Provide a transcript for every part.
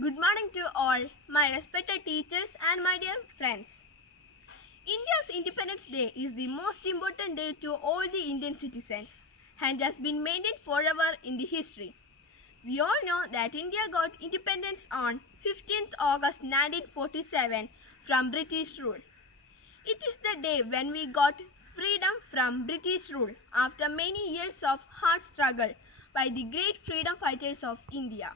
Good morning to all, my respected teachers and my dear friends. India's Independence Day is the most important day to all the Indian citizens and has been maintained forever in the history. We all know that India got independence on 15th August 1947 from British rule. It is the day when we got freedom from British rule after many years of hard struggle by the great freedom fighters of India.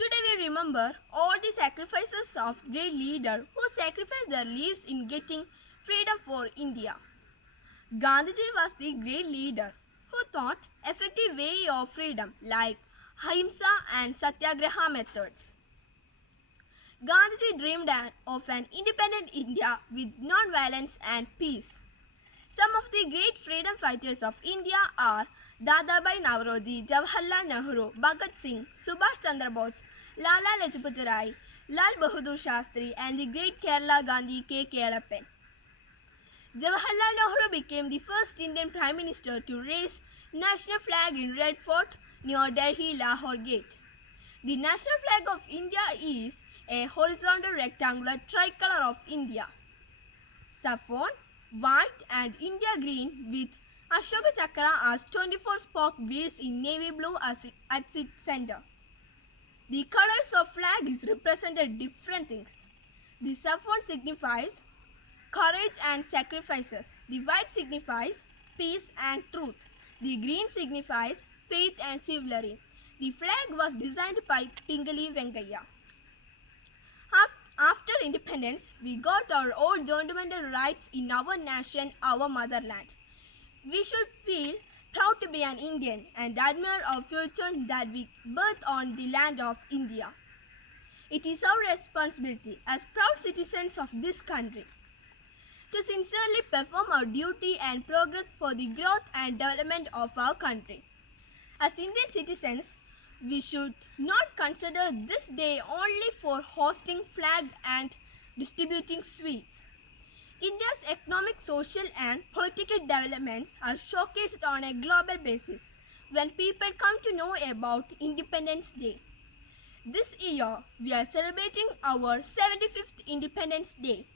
Today we remember all the sacrifices of great leaders who sacrificed their lives in getting freedom for India. Gandhiji was the great leader who taught effective way of freedom like Ahimsa and Satyagraha methods. Gandhiji dreamed of an independent India with non-violence and peace. Some of the great freedom fighters of India are Dadabhai Naoroji, Jawaharlal Nehru, Bhagat Singh, Subhash Chandra Bose, Lala Lajpat Rai, Lal Bahadur Shastri, and the great Kerala Gandhi K. Kealappan. Jawaharlal Nehru became the first Indian Prime Minister to raise national flag in Red Fort near Delhi Lahore Gate. The national flag of India is a horizontal rectangular tricolor of India. Saffron, white and India green with Ashoka Chakra as 24 spoke wheels in navy blue at its center. The colors of flag is represented different things. The saffron signifies courage and sacrifices. The white signifies peace and truth. The green signifies faith and chivalry. The flag was designed by Pingali Venkaiah. After independence, we got our old fundamental rights in our nation, our motherland. We should feel proud to be an Indian and admire our future that we birth on the land of India. It is our responsibility as proud citizens of this country to sincerely perform our duty and progress for the growth and development of our country. As Indian citizens, we should not consider this day only for hosting flag and distributing sweets. India's economic, social and political developments are showcased on a global basis when people come to know about Independence Day. This year, we are celebrating our 75th Independence Day.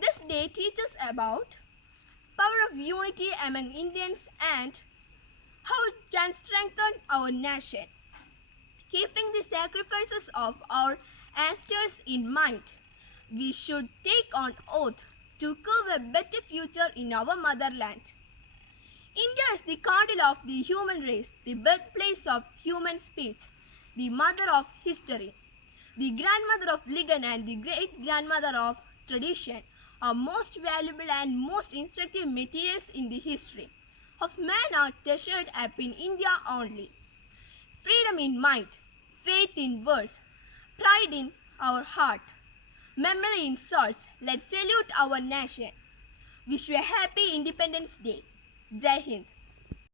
This day teaches about power of unity among Indians and how it can strengthen our nation. Keeping the sacrifices of our ancestors in mind, we should take on oath to carve a better future in our motherland. India is the cradle of the human race, the birthplace of human speech, the mother of history, the grandmother of legend and the great-grandmother of tradition, are most valuable and most instructive materials in the history of man are treasured up in India only. Freedom in mind, faith in words, pride in our heart, memory in souls. Let's salute our nation. Wish you a happy Independence Day. Jai Hind.